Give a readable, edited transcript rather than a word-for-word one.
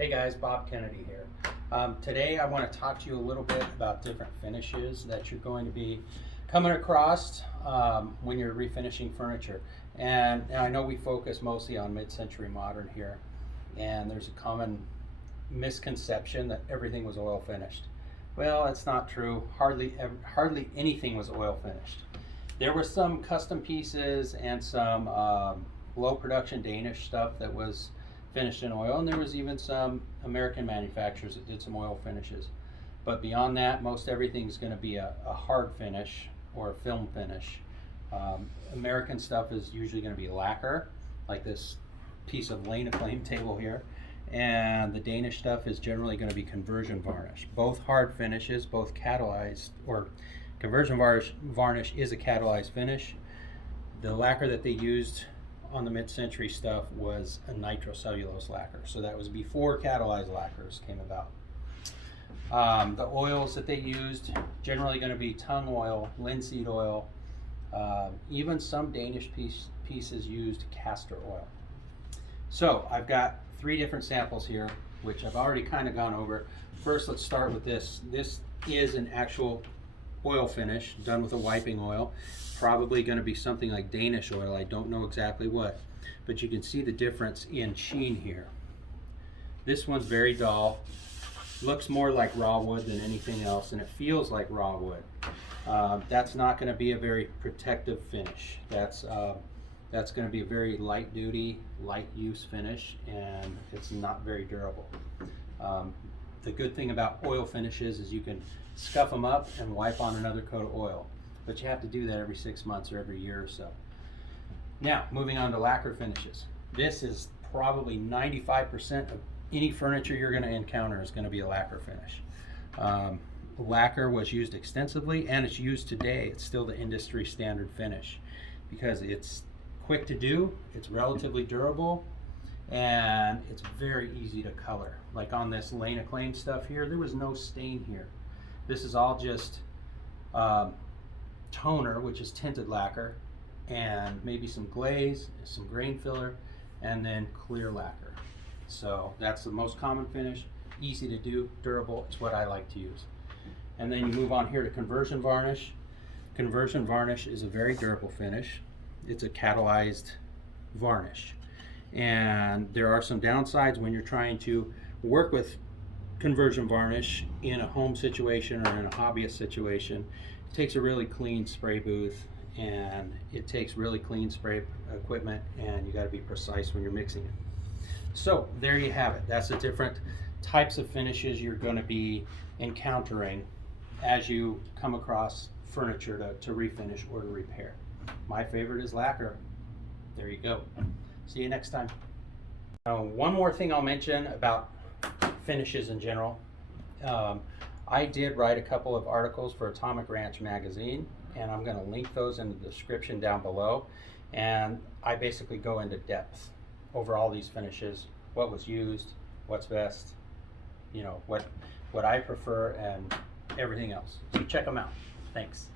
Hey guys, Bob Kennedy here. Today I want to talk to you a little bit about different finishes that you're going to be coming across when you're refinishing furniture. And I know we focus mostly on mid-century modern here, and there's a common misconception that everything was oil finished. Well, that's not true. Hardly anything was oil finished. There were some custom pieces and some low production Danish stuff that was finished in oil, and there was even some American manufacturers that did some oil finishes. But beyond that, most everything is going to be a hard finish or a film finish. American stuff is usually going to be lacquer, like this piece of Lane Acclaim table here, and the Danish stuff is generally going to be conversion varnish. Both hard finishes, both catalyzed, or conversion varnish is a catalyzed finish. The lacquer that they used on the mid-century stuff was a nitrocellulose lacquer, so that was before catalyzed lacquers came about. The oils that they used, generally going to be tung oil, linseed oil, even some Danish pieces used castor oil. So I've got 3 different samples here, which I've already kind of gone over. First, let's start with this. This is an actual oil finish done with a wiping oil. Probably going to be something like Danish oil. I don't know exactly what, but you can see the difference in sheen here. This one's very dull, looks more like raw wood than anything else, and it feels like raw wood. That's not going to be a very protective finish. That's going to be a very light duty, light use finish, and it's not very durable. The good thing about oil finishes is you can scuff them up and wipe on another coat of oil, but you have to do that every 6 months or every year or so. Now, moving on to lacquer finishes. This is probably 95% of any furniture you're going to encounter is going to be a lacquer finish. Lacquer was used extensively, and it's used today. It's still the industry standard finish because it's quick to do, it's relatively durable, and it's very easy to color. Like on this Lane Acclaim stuff here, there was no stain here. This is all just toner, which is tinted lacquer, and maybe some glaze, some grain filler, and then clear lacquer. So that's the most common finish, easy to do, durable. It's what I like to use. And then you move on here to conversion varnish. Conversion varnish is a very durable finish. It's a catalyzed varnish, and there are some downsides when you're trying to work with conversion varnish in a home situation or in a hobbyist situation. It takes a really clean spray booth, and it takes really clean spray equipment, and you got to be precise when you're mixing it. So there you have it. That's the different types of finishes you're going to be encountering as you come across furniture to refinish or to repair. My favorite is lacquer. There you go. See you next time. One more thing I'll mention about finishes in general. I did write a couple of articles for Atomic Ranch magazine, and I'm going to link those in the description down below. And I basically go into depth over all these finishes, what was used, what's best, you know, what I prefer, and everything else. So check them out. Thanks.